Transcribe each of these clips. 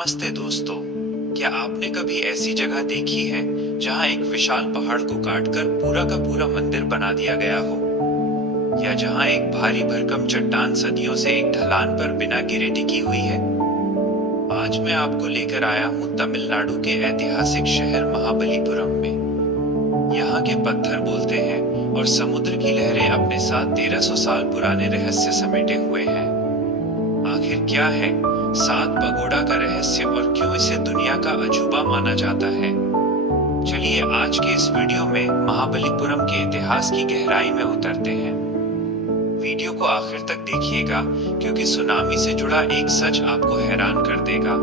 नमस्ते दोस्तों, क्या आपने कभी ऐसी जगह देखी है जहां एक विशाल पहाड़ को काटकर पूरा का पूरा मंदिर बना दिया गया हो, या जहां एक भारी भरकम चट्टान सदियों से एक ढलान पर बिना गिरे टिकी हुई है? आज मैं आपको लेकर आया हूं तमिलनाडु के ऐतिहासिक शहर महाबलीपुरम में। यहाँ के पत्थर बोलते हैं और समुद्र की लहरें अपने साथ 1300 साल पुराने रहस्य समेटे हुए हैं। आखिर क्या है सात पगोड़ा का रहस्य और क्यों इसे दुनिया का अजूबा माना जाता है? चलिए आज के इस वीडियो में महाबलीपुरम के इतिहास की गहराई में उतरते हैं। वीडियो को आखिर तक देखिएगा क्योंकि सुनामी से जुड़ा एक सच आपको हैरान कर देगा।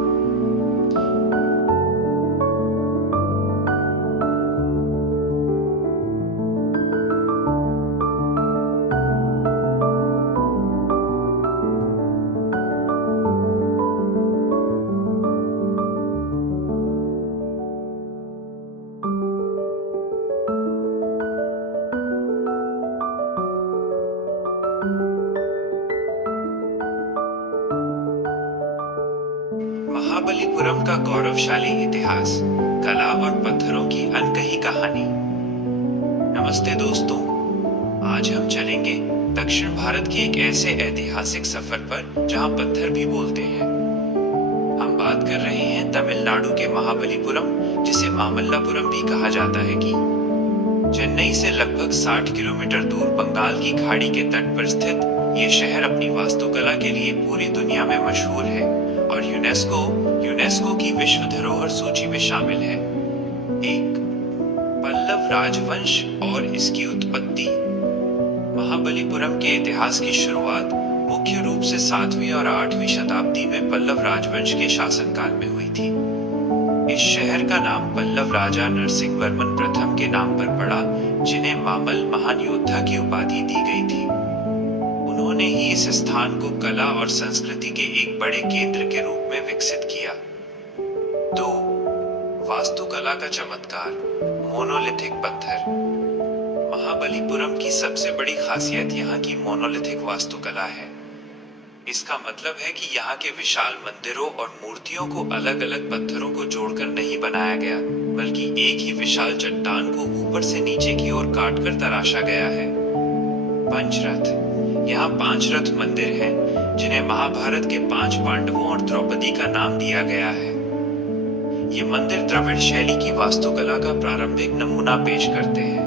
महाबलीपुरम का गौरवशाली इतिहास, कला और पत्थरों की अनकही कहानी। नमस्ते दोस्तों, आज हम चलेंगे दक्षिण भारत के एक ऐसे ऐतिहासिक सफर पर जहां पत्थर भी बोलते हैं। हम बात कर रहे हैं तमिलनाडु के महाबलीपुरम, जिसे मामल्लापुरम भी कहा जाता है कि चेन्नई से लगभग 60 किलोमीटर दूर बंगाल की खाड़ी के तट पर स्थित ये शहर अपनी वास्तुकला के लिए पूरी दुनिया में मशहूर है और यूनेस्को की विश्व धरोहर सूची में शामिल है। एक, पल्लव राजवंश और इसकी उत्पत्ति। महाबलीपुरम के इतिहास की शुरुआत मुख्य रूप से 7वीं और 8वीं शताब्दी में पल्लव राजवंश के शासनकाल में हुई थी। इस शहर का नाम पल्लव राजा नरसिंहवर्मन प्रथम के नाम पर पड़ा, जिन्हें मामल महान योद्धा की उपाधि दी गई थी। उन्होंने ही इस स्थान को कला और संस्कृति के एक बड़े केंद्र के रूप में विकसित किया। 2, वास्तुकला का चमत्कार, मोनोलिथिक पत्थर। महाबलीपुरम की सबसे बड़ी खासियत यहाँ की मोनोलिथिक वास्तुकला है। इसका मतलब है कि यहाँ के विशाल मंदिरों और मूर्तियों को अलग अलग पत्थरों को जोड़कर नहीं बनाया गया, बल्कि एक ही विशाल चट्टान को ऊपर से नीचे की ओर काटकर तराशा गया है। पंचरथ, यहाँ 5 रथ मंदिर हैं, जिन्हें महाभारत के 5 पांडवों और द्रौपदी का नाम दिया गया है। ये मंदिर द्रविड़ शैली की वास्तुकला का प्रारंभिक नमूना पेश करते हैं।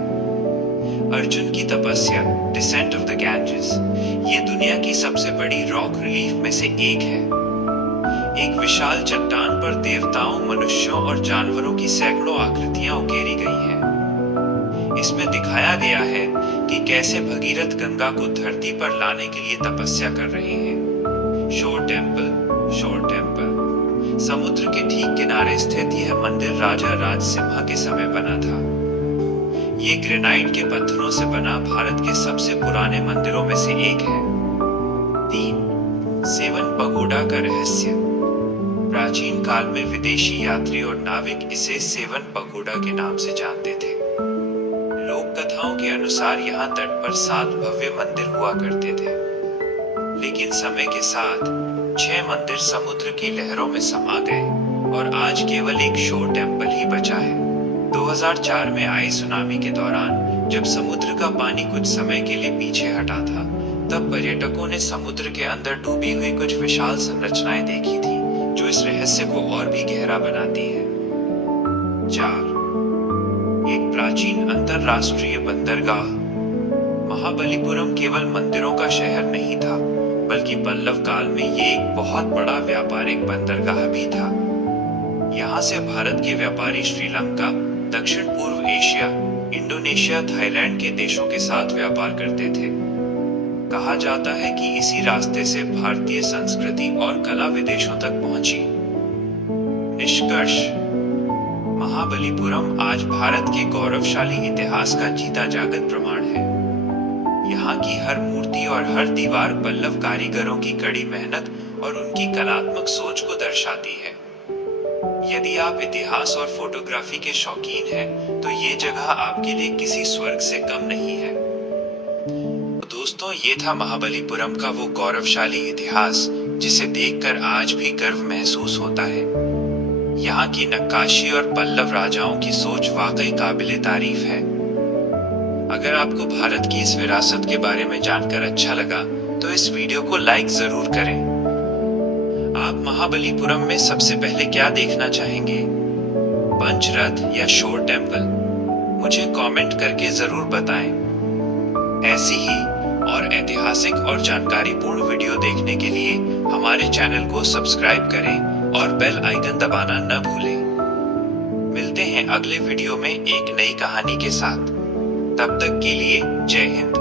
अर्जुन की तपस्या, डिसेंट ऑफ द गैंजेस, ये दुनिया की सबसे बड़ी रॉक रिलीफ में से एक है। एक विशाल चट्टान पर देवताओं, मनुष्यों और जानवरों की सैकड़ों आकृतियां उकेरी गई हैं। इसमें दिखाया गया है कि कैसे भगीरथ गंगा को धरती पर लाने के लिए तपस्या कर रहे हैं। शोर टेम्पल, समुद्र के ठीक किनारे स्थित यह मंदिर राजा राजसिम्हा के समय बना था। ये ग्रेनाइट के पत्थरों से बना भारत के सबसे पुराने मंदिरों में से एक है। 3, सेवन पगोड़ा का रहस्य। प्राचीन काल में विदेशी यात्री और नाविक इसे सेवन पगोड़ा के नाम से जानते थे। लोक कथाओं के अनुसार यहाँ तट पर 7 भव्य मंदिर हुआ करते थे, लेकिन समय के साथ 6 मंदिर समुद्र की लहरों में समा गए और आज केवल एक शोर टेम्पल ही बचा है। 2004 में आई सुनामी के दौरान जब समुद्र का पानी कुछ समय के लिए पीछे हटा था, तब पर्यटकों ने समुद्र के अंदर डूबी हुई कुछ विशाल संरचनाएं देखी थी, जो इस रहस्य को और भी गहरा बनाती है। 4, एक प्राचीन अंतरराष्ट्रीय बंदरगाह। महाबलीपुरम केवल मंदिरों का शहर नहीं था, बल्कि पल्लव काल में ये एक बहुत बड़ा व्यापारिक बंदरगाह भी था। यहाँ से भारत के व्यापारी श्रीलंका, दक्षिण पूर्व एशिया, इंडोनेशिया, थाईलैंड के देशों के साथ व्यापार करते थे। कहा जाता है कि इसी रास्ते से भारतीय संस्कृति और कला विदेशों तक पहुंची। निष्कर्ष, महाबलीपुरम आज भारत के गौरवशाली इतिहास का जीता जागत प्रमाण है। यहाँ की हर मूर्ति और हर दीवार पल्लव कारीगरों की कड़ी मेहनत और उनकी कलात्मक सोच को दर्शाती है। यदि आप इतिहास और फोटोग्राफी के शौकीन हैं, तो ये जगह आपके लिए किसी स्वर्ग से कम नहीं है। दोस्तों, ये था महाबलीपुरम का वो गौरवशाली इतिहास जिसे देखकर आज भी गर्व महसूस होता है। यहाँ की नक्काशी और पल्लव राजाओं की सोच वाकई काबिले तारीफ है। अगर आपको भारत की इस विरासत के बारे में जानकर अच्छा लगा तो इस वीडियो को लाइक जरूर करें। आप महाबलीपुरम में सबसे पहले क्या देखना चाहेंगे, पंचरथ या शोर टेम्पल? मुझे कमेंट करके जरूर बताएं। ऐसी ही और ऐतिहासिक और जानकारीपूर्ण वीडियो देखने के लिए हमारे चैनल को सब्सक्राइब करें और बेल आइकन दबाना न भूलें। मिलते हैं अगले वीडियो में एक नई कहानी के साथ। तब तक के लिए जय हिंद।